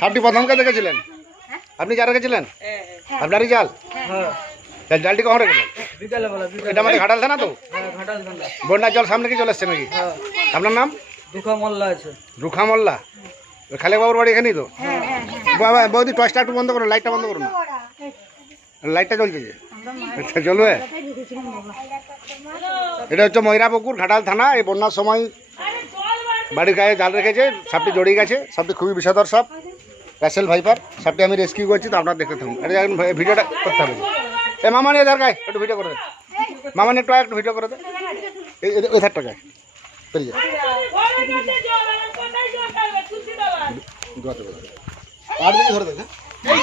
সাপটি প্রথমকে দেখেছিলেন? আপনি যারা রেখেছিলেন? আপনারই জাল? হ্যাঁ। জালটি কখন রেখেছেন? এটা আমাদের ঘাটাল থানা তো? হ্যাঁ বন্যার জল সামনে কি চলে এসছে নাকি? হ্যাঁ। আপনার নাম? দুঃখা মোল্লা আছে। রুখা মোল্লা। খালেক বাবুর বাড়ি এখানেই তো? বাবা বৌদি টর্চটা একটু বন্ধ করুন লাইটটা বন্ধ করুন। না লাইটটা জ্বলছে যে। চলবে এটা হচ্ছে ময়রা পুকুর ঘাটাল থানা। এই বন্যার সময় বাড়ির গায়ে জাল রেখেছে সাপটি জড়িয়ে গেছে সাপটি খুবই বিষধর সাপ। প্যাসেল ভাইপার সাপটি আমি রেস্কিউ করছি তো আপনার দেখতে থাকুন এটা এখন ভিডিওটা করতে হবে এ মামা নিয়ে দরকার একটু ভিডিও করে দে মামা নিয়ে একটু আয়, একটু ভিডিও করে দে এই এই- ওই ধারটা গায়ে পেরিয়ে যা দোয়াতে বলে দে। আর দিকে ধরে দেখে আমি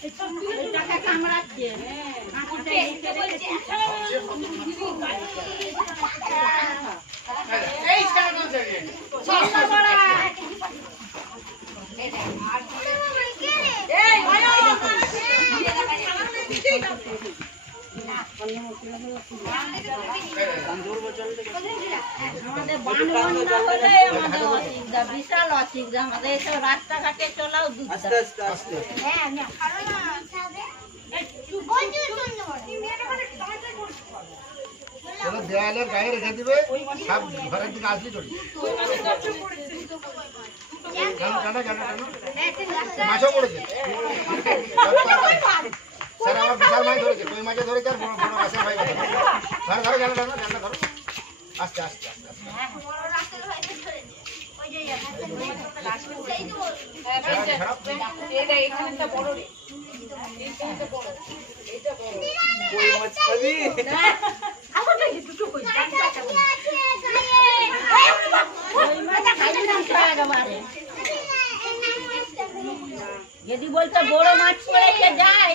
ধরবো আমাদের বান বন্যা হলে আমাদের অসুবিধা বিশাল অসুবিধা আমাদের রাস্তাঘাটে গায়ে রেখে দিবে সব ঘরের দিকে কেন কেন মাছও পড়েছে। বিশাল মাছ ধরেছে কই মাছে ধরেছে, আর বড় বড় মাছের ভাই ধরে, ধরো জানো জানো ধরো। আস্তে আস্তে আস্তে। যদি বলতো বড় মাছ পড়েছে, যাই।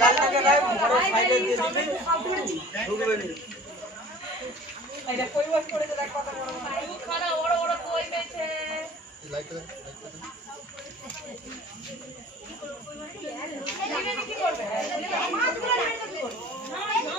জালটাকে রাখ ঘরের সাইডে দিয়ে দিবি ঢুকবে নি লাইটটা দে, লাইটটা দে। লাইটটা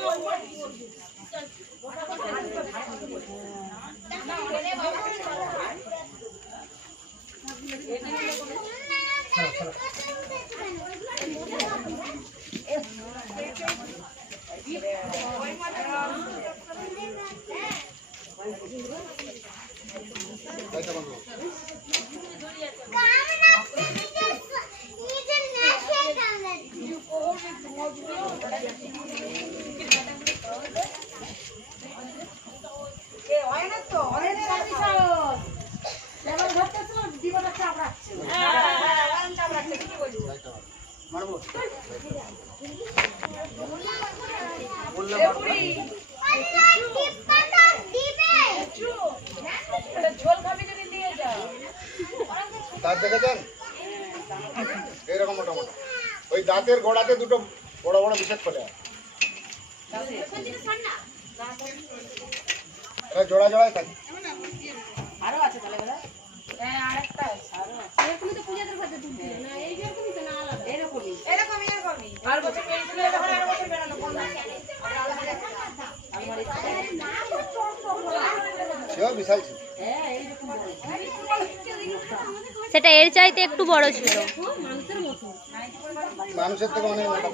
দাঁত দেখেছেন? এইরকম মোটা মোটা ওই দাঁতের গোড়াতে দুটো বড় বড় বিশেষ খোলে আছে। জোড়া জোড়ায় থাকে সেও বিশাল ছিল সেটা এর চাইতে একটু বড় ছিল। মানুষের থেকে অনেক মোটা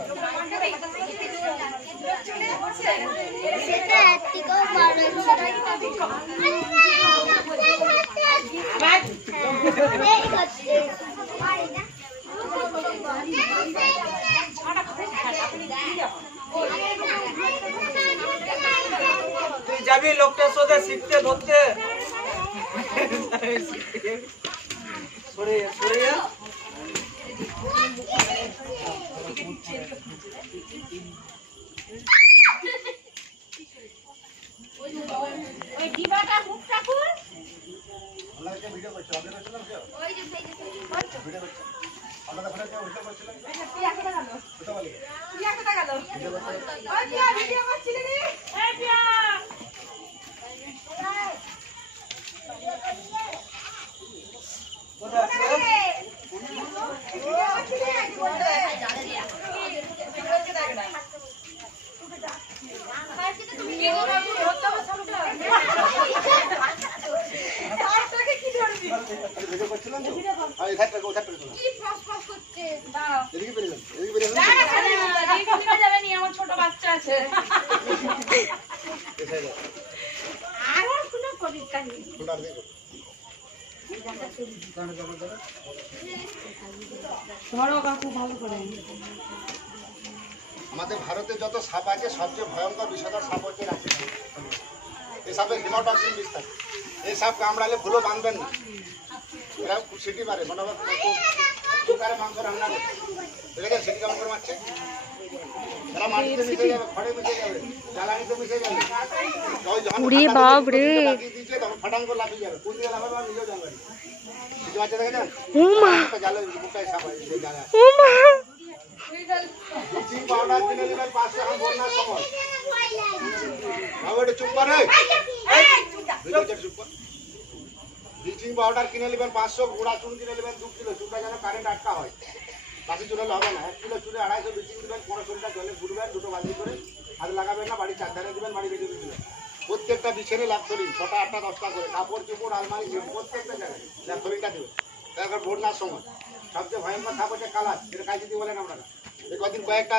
ভিডিও করছি আপনি করছিলেন কেউ ভিডিও করছেন আপনাদের ফোনে কেউ ভিডিও করছিলেন কোথা বলি? ভিডিও করতে কোথায় আছে? ভিডিও করছিলেন তো হ্যাঁ এখানে থেকে ওখানে থেকে এদিকে বেরিয়ে যান এদিকে বেরিয়ে যান ছোট বাচ্চা আছে। আমাদের ভারতে যত সাপ আছে সবচেয়ে ভয়ঙ্কর বিষধর সাপ হচ্ছে রাশি এই সাপের হিমোটক্সিন বিষ থাকে। এই সাপ কামড়ালে ভুলো বাঁধবেন না। এরা সিটি মারে মনে হয় কুকারে মাংস রান্না করে দেখেছেন সিটি কেমন করে মারছে এরা মাটিতে মিশে যাবে খড়ে মিশে যাবে জ্বালানিতে মিশে যাবে। ঠান্ডা বাপ লেগে রে। তখন ফাটাং করে লাফিয়ে যাবে। কোন দিকে লাফাবে? আমি নিজেও জানব না। সিটি মারছে দেখেছেন উমা। জালে বুকায় সাপ আছে যে জালে আছে। উমা। ব্লিচিং পাউডার কিনে নেবেন পাঁচশো এখন বন্যার সময়। বাবু এটা চুপ করে কর। পাউডার কিনে নেবেন পাঁচশো, গুঁড়া চুন কিনে নেবেন দু কিলো, চুনটা যেন কারেন্ট আটকা হয়। বাসি চুলে হবে না, এক কিলো চুলে আড়াইশো ব্লিচিং দেবেন, পনেরো লিটার জলে ঘুরবেন দুটো বালতি করে হাত লাগাবেন না, বাড়ির চারধারে দেবেন, বাড়ি বেঁধে দেবেন। প্রত্যেকটা বিছানে ল্যাপথলিন, ছটা, আটটা, দশটা করে, কাপড় চোপড় আলমারি প্রত্যেকটা জায়গায় ল্যাপথলিনটা দেবেন। তারপর বন্যার সময়। সবচেয়ে ভয়ঙ্কর সাপ কালার যেটা কাজ যদি বলেন আপনারা? কদিন কয়েকটা